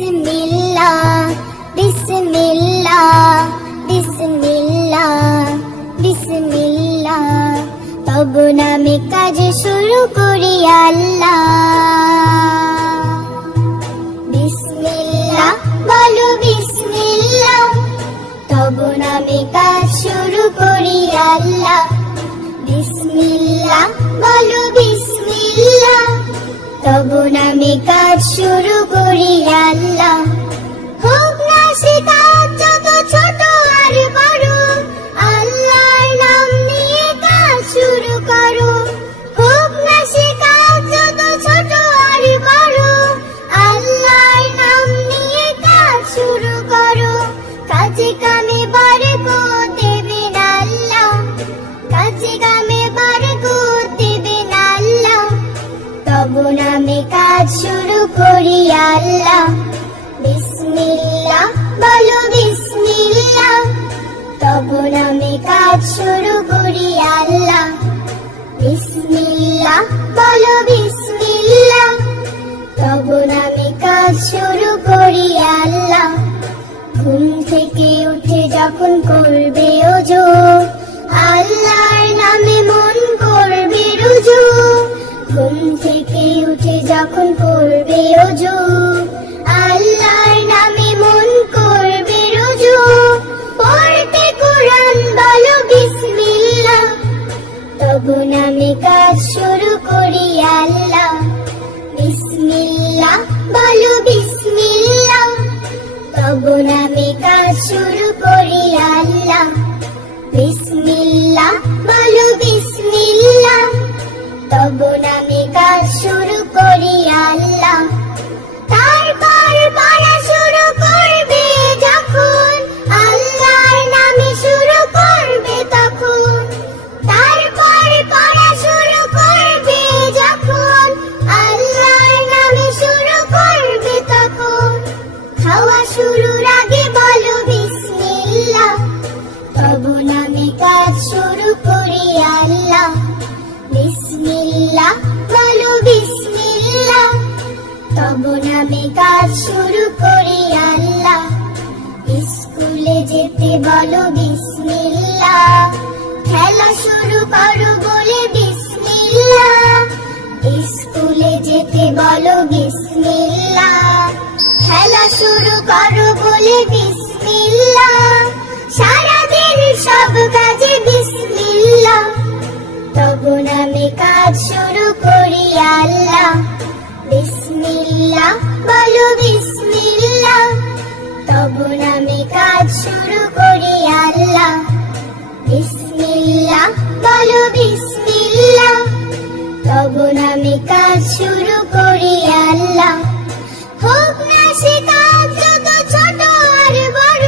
বিসমিল্লাহ বিসমিল্লাহ বিসমিল্লাহ বিসমিল্লাহ তব নামে কাজ শুরু করি আল্লাহ। বিসমিল্লাহ বলো বিসমিল্লাহ তব নামে কাজ শুরু করি আল্লাহ। বিসমিল্লাহ বলো বিসমিল্লাহ তব নামে কাজ শুরু করি আল্লাহ। হোক না সে কাজ যত ছোট আর বড়, আল্লাহর নাম নিয়ে কাজ শুরু করো। হোক না সে কাজ যত ছোট আর বড়, আল্লাহর নাম নিয়ে কাজ শুরু করো। কাজে কামে বরকত দেবেন আল্লাহ, কাজে কামে বরকত দেবেন আল্লাহ। তব নামে কাজ শুরু করি আল্লাহ। বিসমিল্লাহ বলো বিসমিল্লাহ তব নামে কাজ শুরু করি আল্লাহ। বিসমিল্লাহ বলো বিসমিল্লাহ তব নামে কাজ শুরু করি আল্লাহ। ঘুম থেকে উঠে যখন করবে ওযু, আল্লাহর নামে মন করবে রুজু। ঘুম থেকে উঠে যখন করবে ওযু, আল্লাহর নামে মন করবে রুজু। পড়তে কোরআন বলো বিসমিল্লাহ তব নামে কাজ শুরু করি আল্লাহ। বিসমিল্লাহ বলো বিসমিল্লাহ তব নামে কাজ শুরু করি আল্লাহ। বিসমিল্লাহ বলো বিসমিল্লাহ তব নামে কাজ শুরু করি আল্লাহ। তারপর পড়া শুরু করবে যখন, আল্লাহর নামে শুরু করবে তখন। তারপর পড়া শুরু করবে যখন, আল্লাহর নামে শুরু করবে তখন। খাওয়া শুরুর আগে বলো বিসমিল্লাহ তব নামে কাজ শুরু করি আল্লাহ। বিসমিল্লাহ বলো বিসমিল্লাহ তব নামে কাজ শুরু করি আল্লাহ। স্কুলে যেতে বলো বিসমিল্লাহ, খেলা শুরু করো বলে বিসমিল্লাহ। স্কুলে যেতে বলো বিসমিল্লাহ, খেলা শুরু করো বলে বিসমিল্লাহ। সারাদিন সব কাজে বিসমিল্লাহ তব নামে কাজ শুরু করি আল্লাহ। বিসমিল্লাহ বলো বিসমিল্লাহ তব নামে কাজ শুরু করি আল্লাহ। বিসমিল্লাহ বলো বিসমিল্লাহ তব নামে কাজ শুরু করি আল্লাহ। হোক না সে কাজ যত ছোট আর বড়,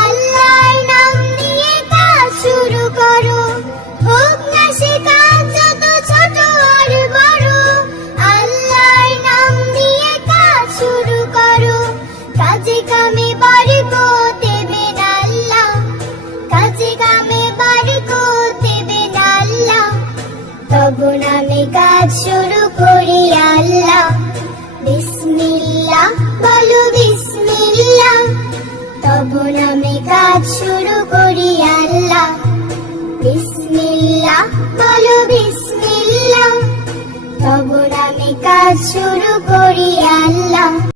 আল্লাহর নাম নিয়ে কাজ শুরু করো। হোক না সে কাজ যত ছোট আর বড়, আল্লাহর নাম নিয়ে কাজ শুরু করো। কাজে কামে বরকত দেবেন আল্লাহ, কাজে কামে বরকত দেবেন আল্লাহ। তব নামে কাজ শুরু করি আল্লাহ। বিসমিল্লাহ বলো বিসমিল্লাহ তব নামে কাজ শুরু করি আল্লাহ। বিসমিল্লাহ বলো বিসমিল্লাহ তব নামে কাজ শুরু করি আল্লাহ।